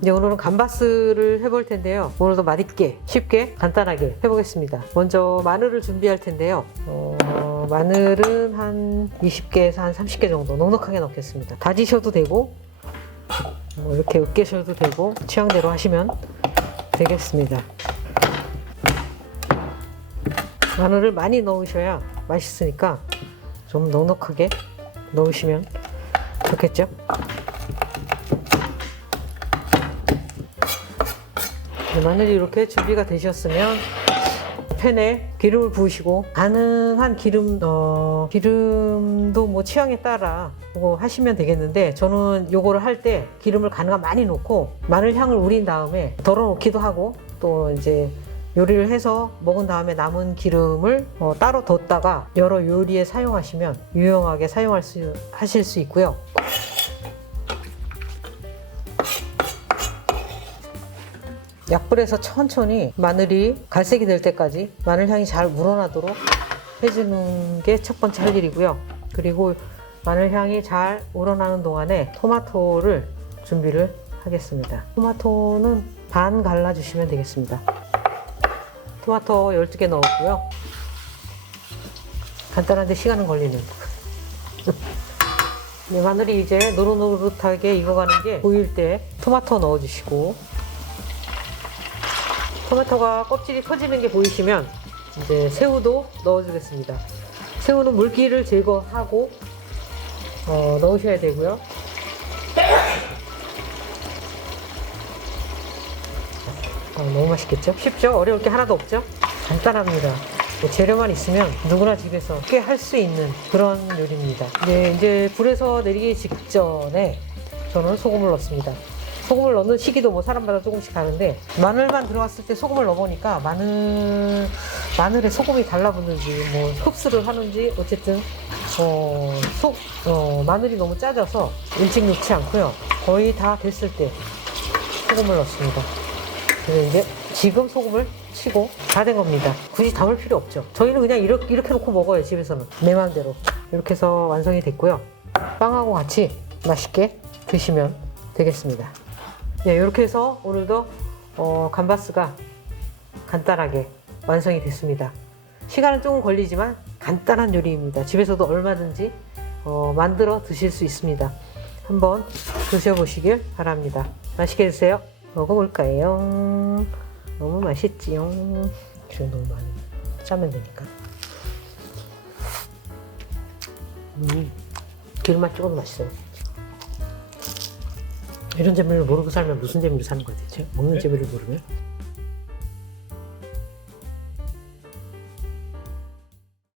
이제 오늘은 감바스를 해볼 텐데요. 오늘도 맛있게, 쉽게, 간단하게 해보겠습니다. 먼저 마늘을 준비할 텐데요. 어, 마늘은 한 20개에서 한 30개 정도 넉넉하게 넣겠습니다. 다지셔도 되고, 뭐 이렇게 으깨셔도 되고, 취향대로 하시면 되겠습니다. 마늘을 많이 넣으셔야 맛있으니까 좀 넉넉하게 넣으시면 좋겠죠? 마늘이 이렇게 준비가 되셨으면 팬에 기름을 부으시고 가능한 기름 어, 기름도 뭐 취향에 따라 그거 하시면 되겠는데 저는 요거를 할 때 기름을 가능한 많이 넣고 마늘 향을 우린 다음에 덜어 놓기도 하고 또 이제 요리를 해서 먹은 다음에 남은 기름을 어, 따로 뒀다가 여러 요리에 사용하시면 유용하게 사용할 수 하실 수 있고요. 약불에서 천천히 마늘이 갈색이 될 때까지 마늘 향이 잘 우러나도록 해주는 게 첫 번째 할 일이고요. 그리고 마늘 향이 잘 우러나는 동안에 토마토를 준비를 하겠습니다. 토마토는 반 갈라주시면 되겠습니다. 토마토 12개 넣었고요. 간단한데 시간은 걸리는. 네, 마늘이 이제 노릇노릇하게 익어가는 게 보일 때 토마토 넣어주시고 토마토가 껍질이 터지는 게 보이시면 이제 새우도 넣어주겠습니다. 새우는 물기를 제거하고 어, 넣으셔야 되고요. 어, 너무 맛있겠죠? 쉽죠? 어려울 게 하나도 없죠? 간단합니다. 뭐 재료만 있으면 누구나 집에서 꽤할수 있는 그런 요리입니다. 네, 이제 불에서 내리기 직전에 저는 소금을 넣습니다. 소금을 넣는 시기도 뭐 사람마다 조금씩 다른데 마늘만 들어갔을 때 소금을 넣으니까 마늘 마늘에 소금이 달라붙는지 뭐 흡수를 하는지 어쨌든 어, 속 어, 마늘이 너무 짜져서 일찍 넣지 않고요 거의 다 됐을 때 소금을 넣습니다. 그래서 이제 지금 소금을 치고 다 된 겁니다. 굳이 담을 필요 없죠. 저희는 그냥 이렇게, 이렇게 놓고 먹어요, 집에서는. 내 마음대로. 이렇게 해서 완성이 됐고요. 빵하고 같이 맛있게 드시면 되겠습니다. 네, 이렇게 해서 오늘도 어, 감바스가 간단하게 완성이 됐습니다. 시간은 조금 걸리지만 간단한 요리입니다. 집에서도 얼마든지 어, 만들어 드실 수 있습니다. 한번 드셔보시길 바랍니다. 맛있게 드세요. 먹어볼까요? 너무 맛있지요. 기름 너무 많이 짜면 되니까. 음, 기름만 찍어도 맛있어요. 이런 재미를 모르고 살면 무슨 재미로 사는 거야 대체? 먹는 재미를 모르면?